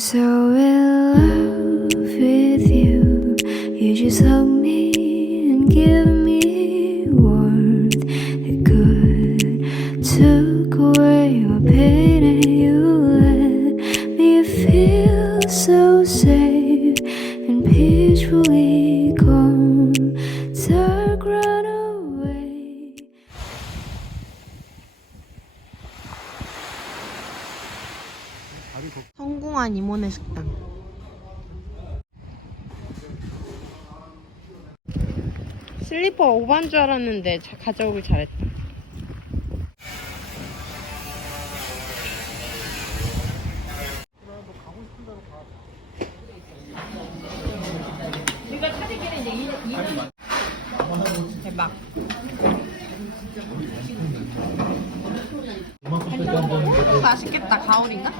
so in love with you. You just hug me and give me warmth that could took away your pain and you let me feel so safe and peacefully 식당. 슬리퍼 오반 줄 알았는데 자- 가져오길 잘했다. 대박. 맛있겠다. 가오리인가?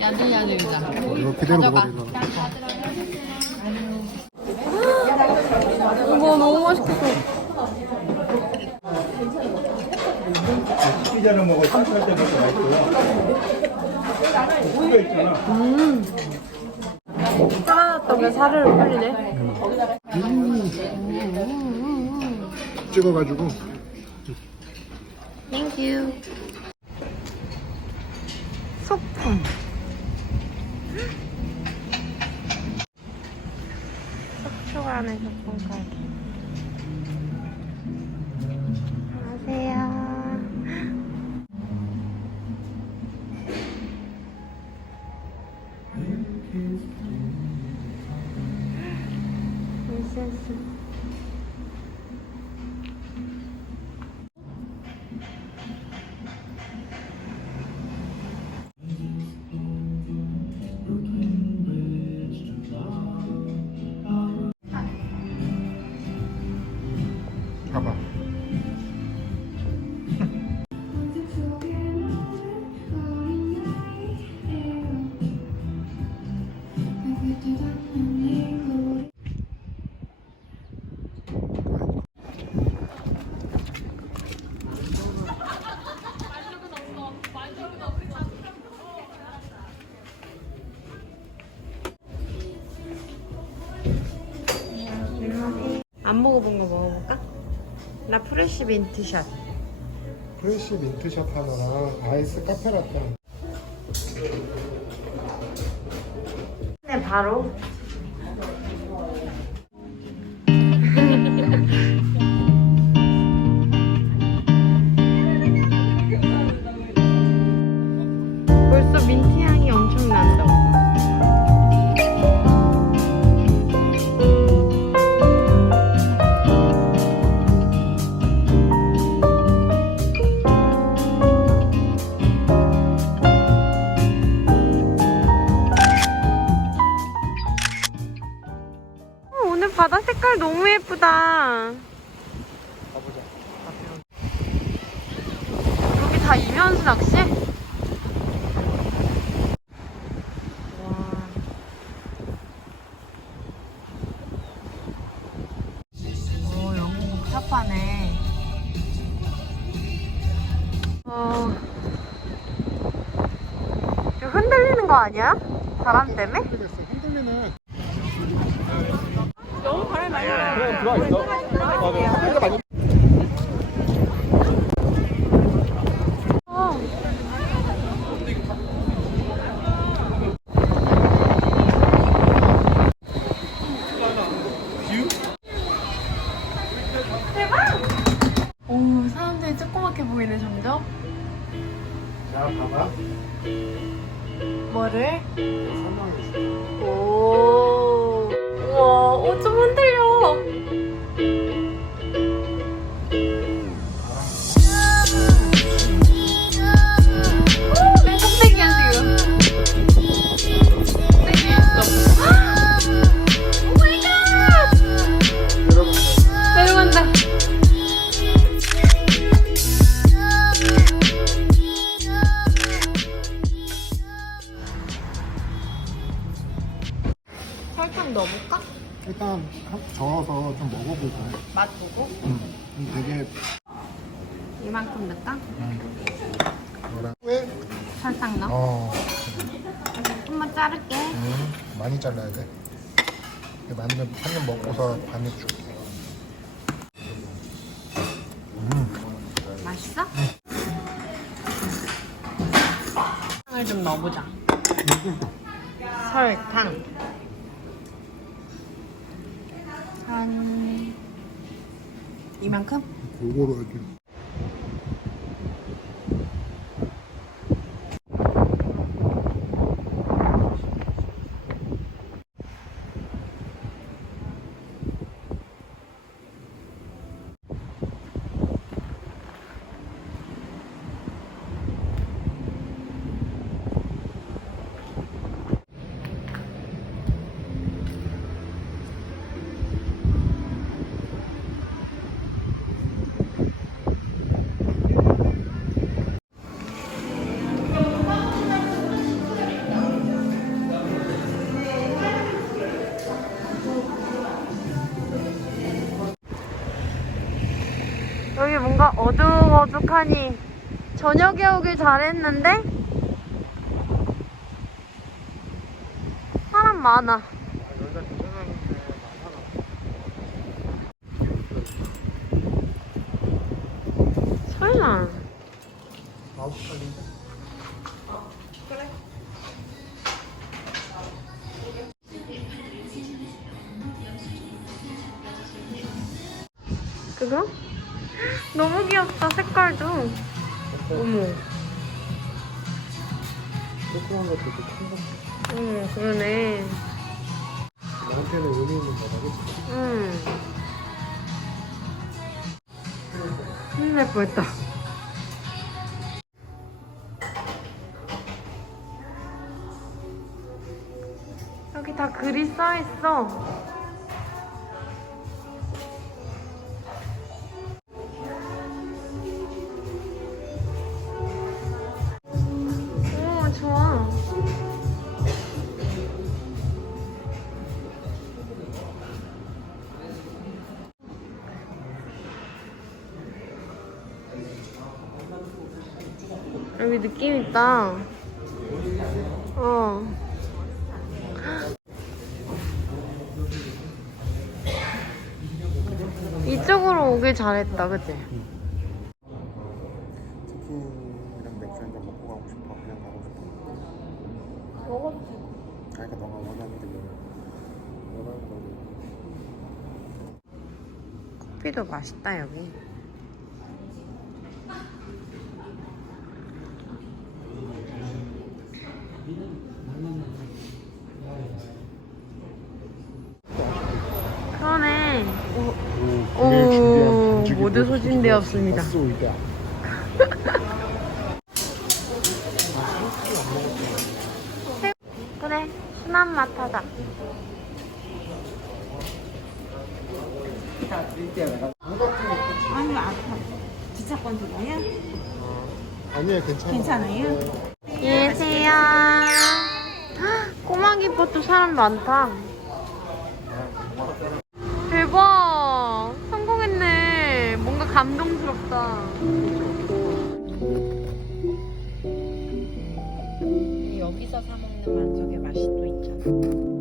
야들야들이다. 이거 그대로 가져가. 먹어리나 이거 너무 맛있겠어. 피자를 먹어 삼살 때부터 맛있고요. 고기가 있잖아. 짜졌다면 살을 흘리네. 찍어가지고 땡큐. 소품. 가게. 안녕하세요. 안 먹어본 거 먹어볼까? 나 프레쉬 민트샷. 프레쉬 민트샷 하나랑 아이스 카페라떼 네, 바로. 너무 예쁘다. 가보자 여기 다 이면수 낚시? 복잡하네. 어. 이거 흔들리는 거 아니야? 바람 때문에? 들어와 있어. 맞아. 어. 대박! 오, 사람들이 조그맣게 보이네, 점점. 자 봐봐 뭐를? 설명해줄게 오. 설탕 넣어볼까? 일단 저어서 좀 먹어보고 맛 보고. 음, 되게 이만큼 넣을까? 뭐라 왜 설탕 넣어? 어, 조금만 자를게. 음, 많이 잘라야 돼. 만두 한입 먹고서 반입 줄게. 맛있어? 설탕을 좀 넣어보자. 설탕. 한 이만큼? 골고루 이렇 어둑어둑하니 저녁에 오길 잘했는데 사람 많아. 설마? 그거? 너무 귀엽다 색깔도. 어머, 조그만 것도 큰 거. 어머 그러네. 나한테는 의미 있는 거다, 그치? 응. 음, 예뻐했다. 여기 다 글이 써 있어. 여기 느낌 있다. 어. 이쪽으로 오길 잘했다, 그치? 치킨이랑 맥주 한잔 먹고 가고 싶어. 그냥 가고 싶어. 먹어도 아, 그러니까 너가 원하는 대로. 원하는 대로. 커피도 맛있다, 여기. 그러네. 오, 모두 소진되었습니다. 그래, 순한 맛 하자. 아니 아파. 주차권 드려요? 아니야, 괜찮아. 괜찮아요? 계세요. 꼬마기 버도 사람 많다. 대박. 성공했네. 뭔가 감동스럽다. 여기서 사 먹는 만석의 맛이 또 있잖아.